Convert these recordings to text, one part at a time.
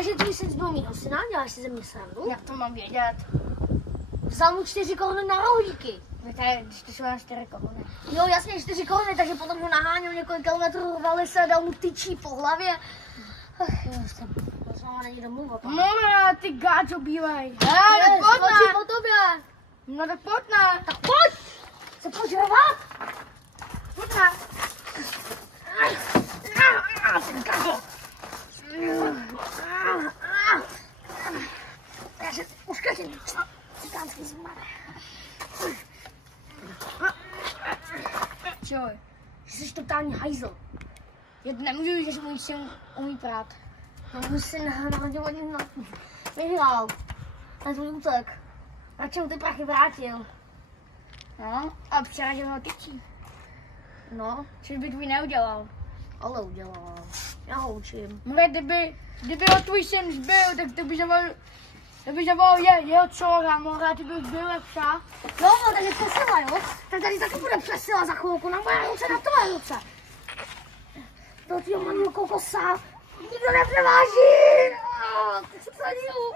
Takže tvůj syn zbyl mýho syna, děláš si ze mě srandu? Jak to mám vědět? Vzal mu 4 koruny na rohlíky. Když to jsou na 4 koruny. Jo, jasně, 4 koruny, takže potom ho naháněl několik kilometrů, rvali se, dal mu tyčí po hlavě. Ach jo, jsem poznala, není domluva. Mora, ty gáčo bílej. Tak pojď ne. po tobě. No tak pojď ne. Tak pojď! Se pojď rvat! Pojď ne. Já se uškrtím. Cikánský zmar. Čoj. Že jsi totální hajzl. Já nemůžu, že můj syn umí prát. No, můj syn vyhrál. Na tvůj útek. Radši mu ty prachy vrátil. No, a přeradil ho tyčí. No, Což by tvůj neudělal. ale udělal. Já ho učím. Mora, kdyby ho tvůj syn zbyl, tak to by zavolal jeho čora, Mora, ty bych byl lepša. No, takže přesila, jo? Tak tady taky bude přesila za chvilku. Na moje ruce, na tvoje ruce. Do tvýho malého kokosa. Nikdo nepřeváží. Ty se sadil.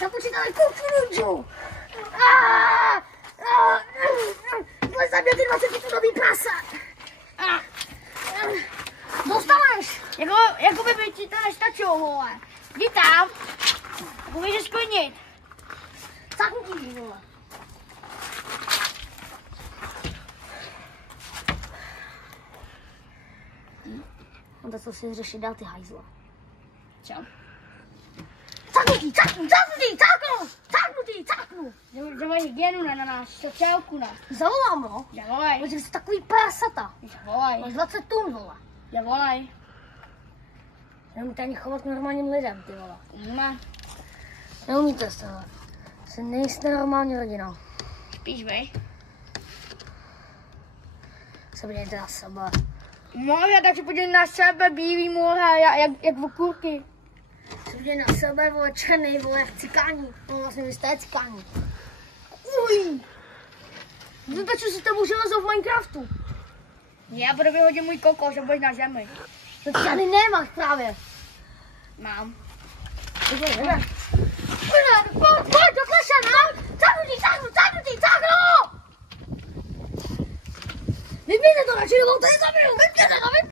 Započítali kukuruču. Vlez za mě ty 20-tunový prasa. Dostaneš. Jako by ti to nestačilo, vole. Vítám. Můžeš sklidnit. Zaknutí, vole. On to si řešit dál ty hajzla. Co? Zaknutí. Zavolej hygienu na nás, sociálku na. Zavolám ho. Zavolej. Protože jsi takový prasata. Zavolej. Máš 20 tun, vole. Zavolej. Neumíte ani chovat k normálním lidem, ty vole. Umíme. Neumíte z toho. Jsi nejste normální rodina. Spíš vy. Se podívejte na sebe. Moře, tak se podívej na sebe, bílý moře, jak okurky. Se podívej na sebe, vole, černý, vole, jak cikání. No vlastně vy jste cikání. Uj! Vypeču si tebou železo v Minecraftu. Já budu vyhodit můj kokos, že budeš na zemi. To ty tady nemáš právě. Mám. Pojď, takhle se nám. Zaknutí. Vypněte to radši, nebo to je zabiju. Vypněte to.